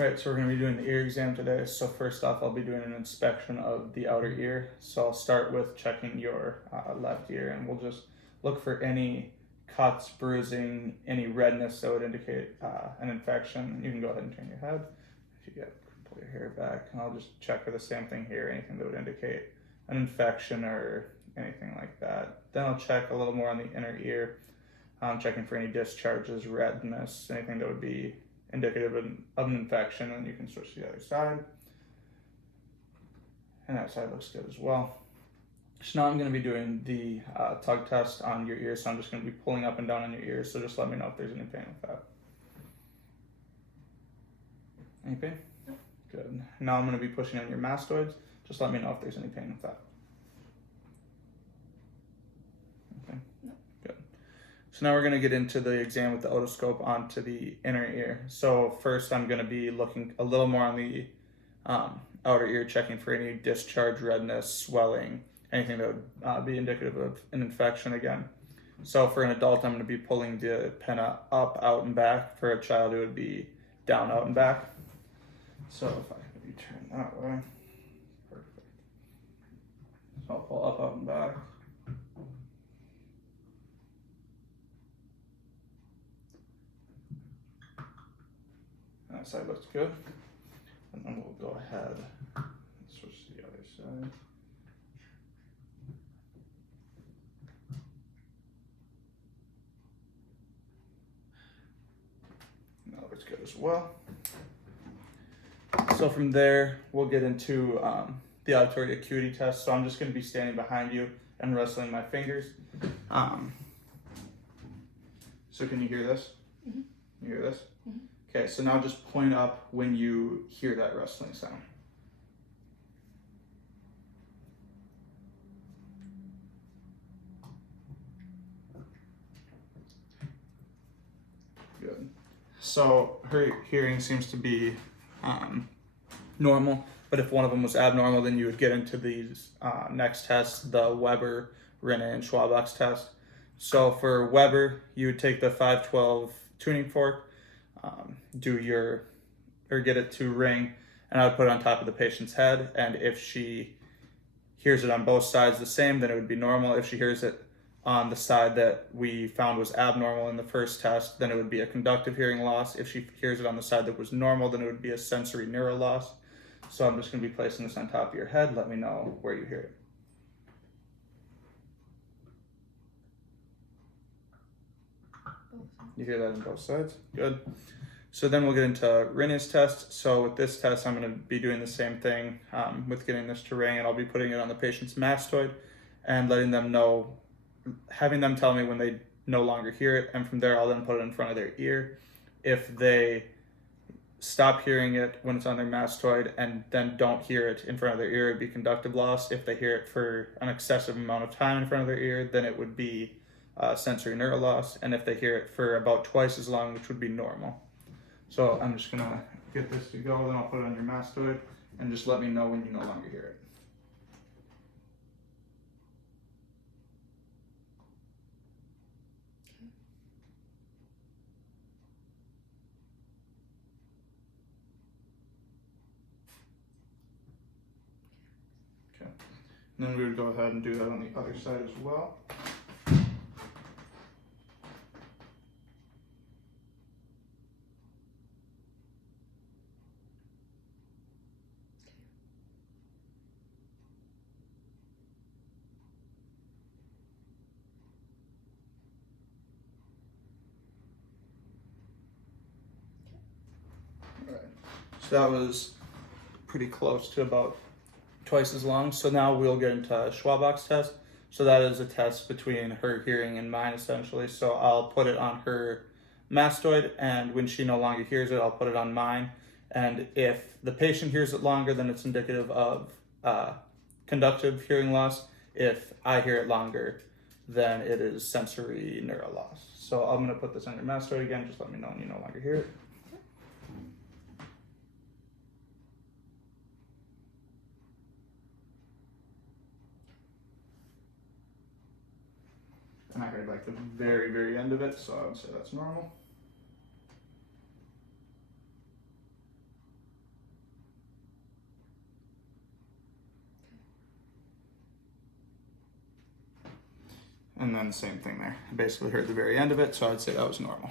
Alright, so we're going to be doing the ear exam today. So first off, I'll be doing an inspection of the outer ear. So I'll start with checking your left ear, and we'll just look for any cuts, bruising, any redness that would indicate an infection. You can go ahead and turn your head. If you pull your hair back, and I'll just check for the same thing here, anything that would indicate an infection or anything like that. Then I'll check a little more on the inner ear, checking for any discharges, redness, anything that would be indicative of an infection, and you can switch to the other side. And that side looks good as well. So now I'm going to be doing the tug test on your ear, so I'm just going to be pulling up and down on your ears, so just let me know if there's any pain with that. Any pain? No. Good. Now I'm going to be pushing on your mastoids, just let me know if there's any pain with that. Okay. No. Good. So now we're going to get into the exam with the otoscope onto the inner ear. So first I'm going to be looking a little more on the outer ear, checking for any discharge, redness, swelling, anything that would be indicative of an infection again. So for an adult, I'm going to be pulling the pinna up, out, and back. For a child, it would be down, out, and back. So if I maybe turn that way, perfect. So I'll pull up, out, and back. That side looks good. And then we'll go ahead and switch to the other side. And that looks good as well. So from there, we'll get into the auditory acuity test. So I'm just going to be standing behind you and wrestling my fingers. So can you hear this? Mm-hmm. You hear this? Mm-hmm. Okay, so now just point up when you hear that rustling sound. Good. So her hearing seems to be normal, but if one of them was abnormal, then you would get into these next tests, the Weber, Rinne, and Schwabach's test. So for Weber, you would take the 512 tuning fork, get it to ring, and I would put it on top of the patient's head, and if she hears it on both sides the same, then it would be normal. If she hears it on the side that we found was abnormal in the first test, then it would be a conductive hearing loss. If she hears it on the side that was normal, then it would be a sensory neural loss. So I'm just going to be placing this on top of your head. Let me know where you hear it. You hear that on both sides? Good. So then we'll get into Rinne's test. So with this test, I'm going to be doing the same thing with getting this to ring, and I'll be putting it on the patient's mastoid and letting them know, having them tell me when they no longer hear it, and from there I'll then put it in front of their ear. If they stop hearing it when it's on their mastoid and then don't hear it in front of their ear, it'd be conductive loss. If they hear it for an excessive amount of time in front of their ear, then it would be sensory neural loss. And if they hear it for about twice as long, which would be normal. So I'm just gonna get this to go, then I'll put it on your mastoid, and just let me know when you no longer hear it. Okay. And then we would go ahead and do that on the other side as well. Alright, so that was pretty close to about twice as long. So now we'll get into Schwabach's test. So that is a test between her hearing and mine, essentially. So I'll put it on her mastoid, and when she no longer hears it, I'll put it on mine. And if the patient hears it longer, then it's indicative of conductive hearing loss. If I hear it longer, then it is sensory neural loss. So I'm going to put this on your mastoid again. Just let me know when you no longer hear it. And I heard like the very, very end of it, so I would say that's normal. And then the same thing there. I basically heard the very end of it, so I'd say that was normal.